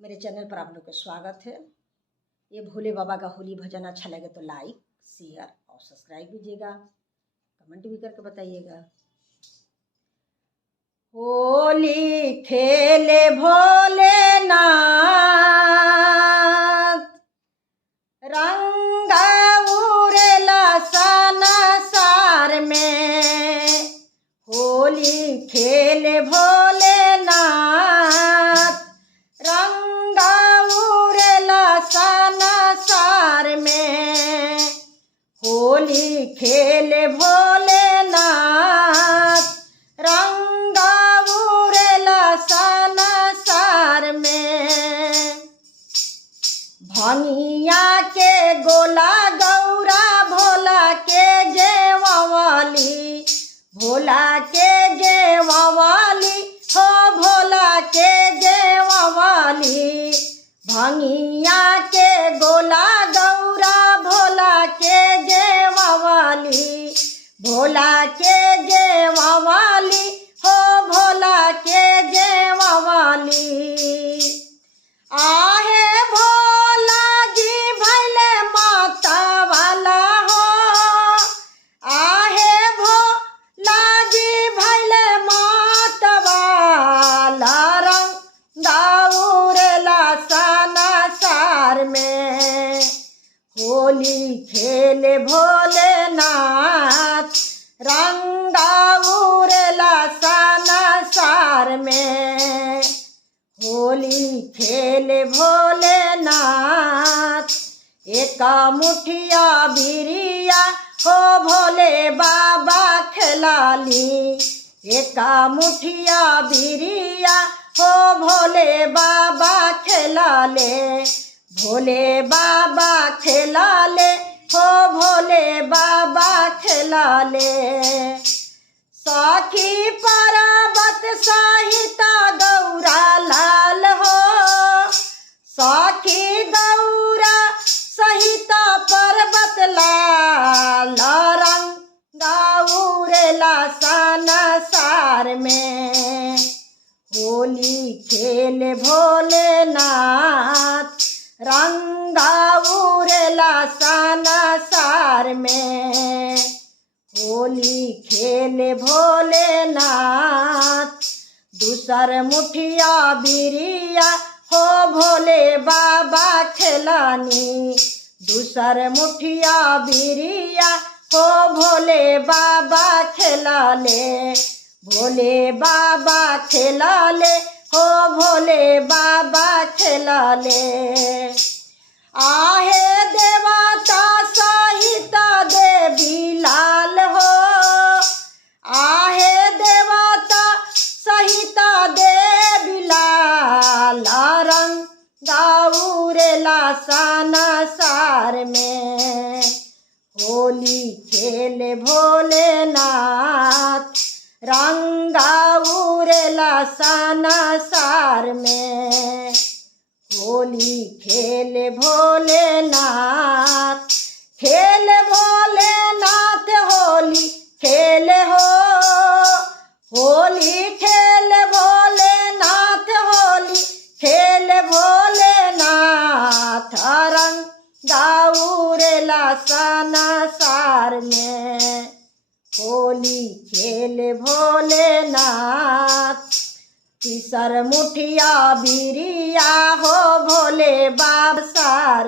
मेरे चैनल पर आप लोग का स्वागत है। ये भोले बाबा का होली भजन अच्छा लगे तो लाइक, शेयर और सब्सक्राइब कीजिएगा, कमेंट भी करके बताइएगा। होली खेले भोलेनाथ, रंग उड़ेला संसार में। होली खेले भोलेनाथ, रंग उड़ेला संसार में। होली खेले भोलेनाथ, रंग उड़ेला संसार में। भंगिया के गोला गौरा भोला के जेवाली, भोला के जेवाली हो, भोला के जेवाली। भंगिया के गोला गौरा भोला के जेवाली, भोला के जेवाली हो, भोला के जेवाली। आहे भोला जी भैले माता वाला हो, आहे भोला जी भैले माता वाला। रंग उड़ेला संसार में। होली खेले भोलेनाथ, रंग उड़ेला संसार में। होली खेले भोलेनाथ, एक मुठिया बिरिया हो, भोले बाबा खिलाली। एक मुठिया बिरिया हो, भोले बाबा खिलाले, भोले बाबा खिलाले हो, भोले बाबा खिलाले। सखी पर्वत सहित गौरा लाल हो, सखी गौरा सहित पर्वत लाल। रंग उड़ेला संसार में। होली खेले भोलेनाथ, रंग उड़ेला संसार में। होली खेले भोलेनाथ, दूसर मुठिया बिरिया हो, भोले बाबा खिलानी। दूसर मुठिया बिरिया हो, भोले बाबा खिलाले, भोले बाबा खिलाले हो, भोले बाबा खिलाले। आहे देवता सहित देवी लाल हो, आहे देवता सहित देवी लाल। रंग उड़ेला संसार में। होली खेले भोलेनाथ, रंग उड़ेला संसार में। होली खेले भोलेनाथ, खेले भोलेनाथ होली खेले हो। होली खेले भोलेनाथ, होली खेले भोलेनाथ। रंग उड़ेला संसार में। होली खेले भोलेनाथ, तीसर मुठिया बिरिया हो, भोले बाबा।